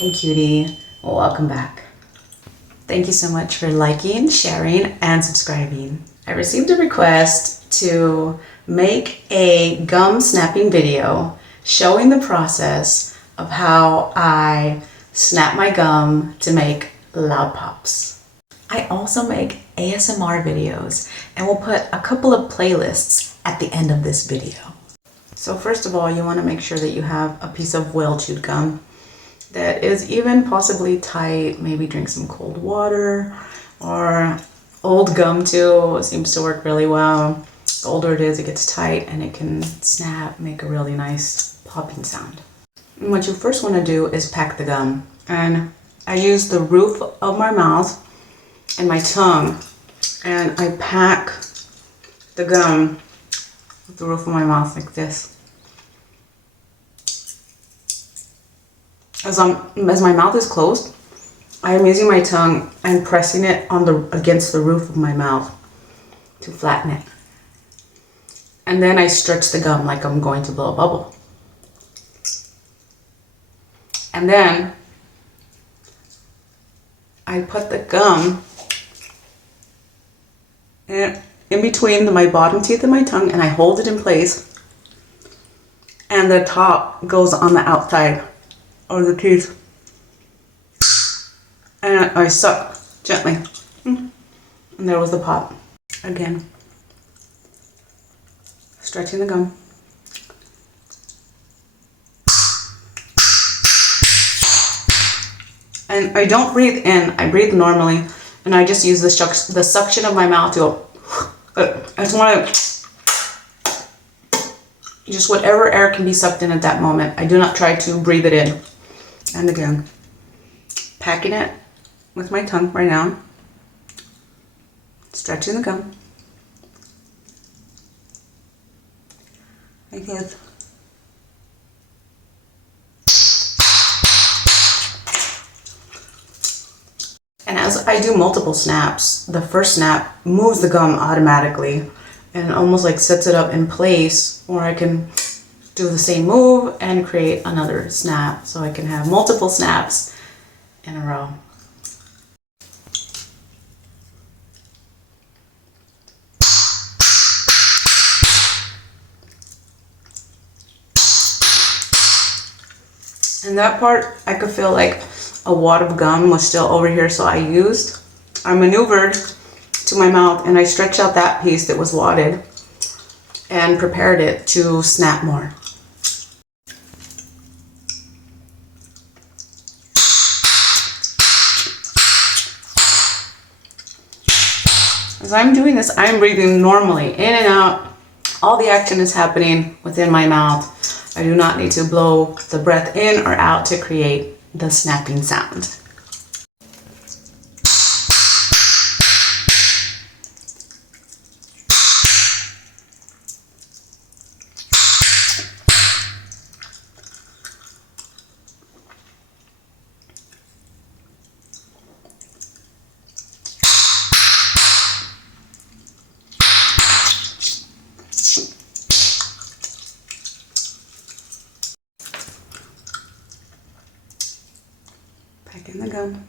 Hey cutie, welcome back. Thank you so much for liking, sharing, and subscribing. I received a request to make a gum snapping video showing the process of how I snap my gum to make loud pops. I also make ASMR videos and will put a couple of playlists at the end of this video. So first of all, you want to make sure that you have a piece of well-chewed gum that is even possibly tight. Maybe drink some cold water, or old gum too seems to work really well. The older it is, it gets tight and it can snap, make a really nice popping sound. And what you first want to do is pack the gum. And I use the roof of my mouth and my tongue, and I pack the gum with the roof of my mouth like this. As my mouth is closed, I am using my tongue and pressing it against the roof of my mouth to flatten it. And then I stretch the gum like I'm going to blow a bubble. And then I put the gum in between my bottom teeth and my tongue, and I hold it in place, and the top goes on the outside of the teeth. And I suck gently. And there was the pop. Again, stretching the gum. And I don't breathe in, I breathe normally. And I just use the suction of my mouth to go. I just want to, just whatever air can be sucked in at that moment. I do not try to breathe it in. And again, packing it with my tongue right now, stretching the gum like this. And as I do multiple snaps, the first snap moves the gum automatically and almost like sets it up in place, or I can do the same move and create another snap, so I can have multiple snaps in a row. And that part, I could feel like a wad of gum was still over here, so I maneuvered to my mouth and I stretched out that piece that was wadded and prepared it to snap more. As I'm doing this, I'm breathing normally in and out. All the action is happening within my mouth. I do not need to blow the breath in or out to create the snapping sound. Packing the gum.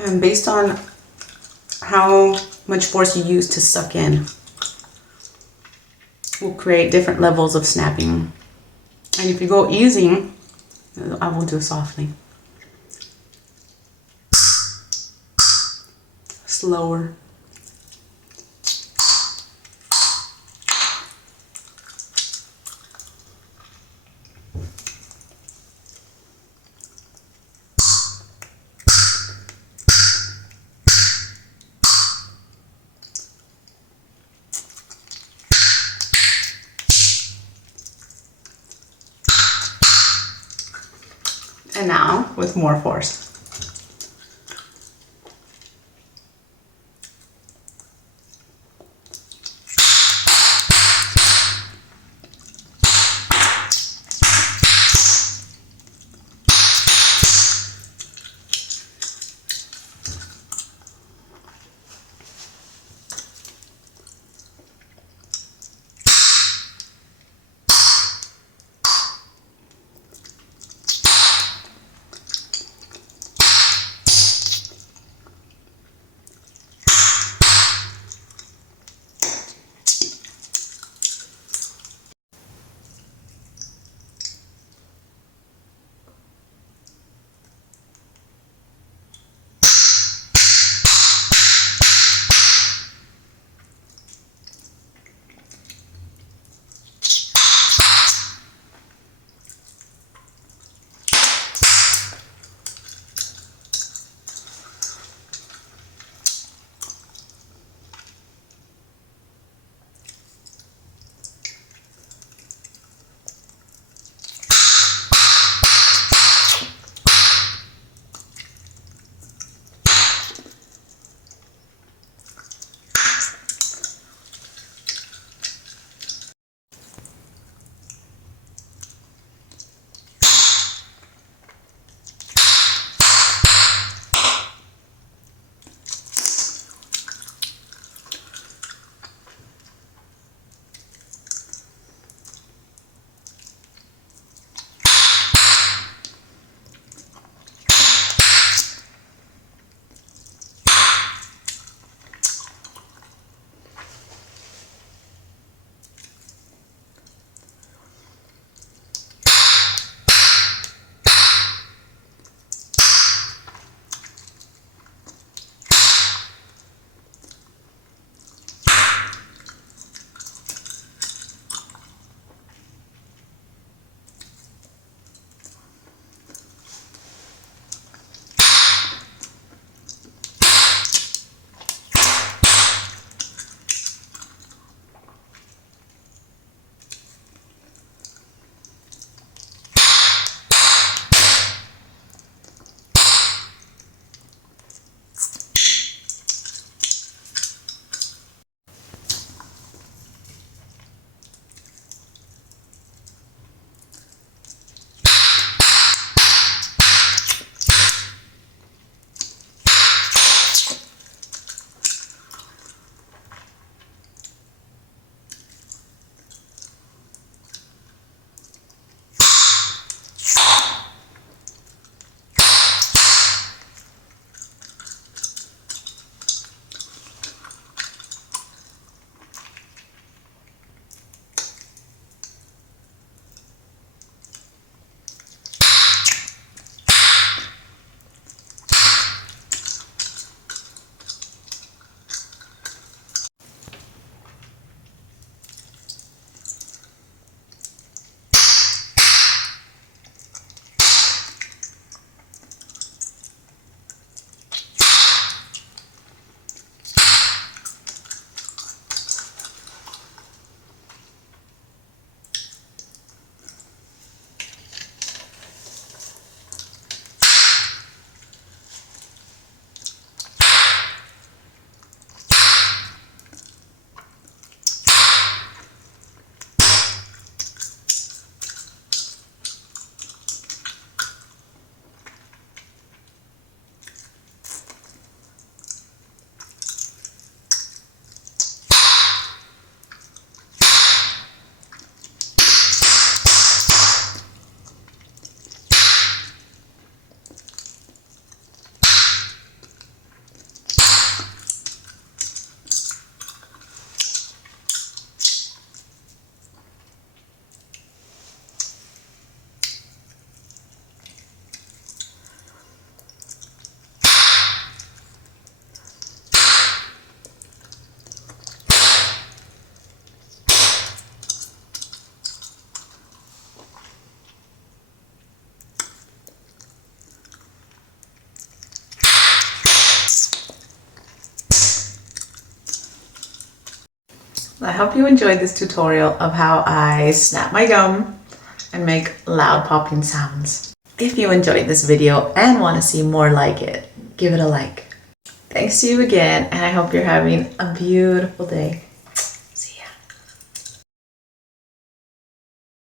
And based on how much force you use to suck in, will create different levels of snapping. And if you go easy, I will do softly. Slower. now with more force. I hope you enjoyed this tutorial of how I snap my gum and make loud popping sounds. If you enjoyed this video and want to see more like it, give it a like. Thanks to you again, and I hope you're having a beautiful day.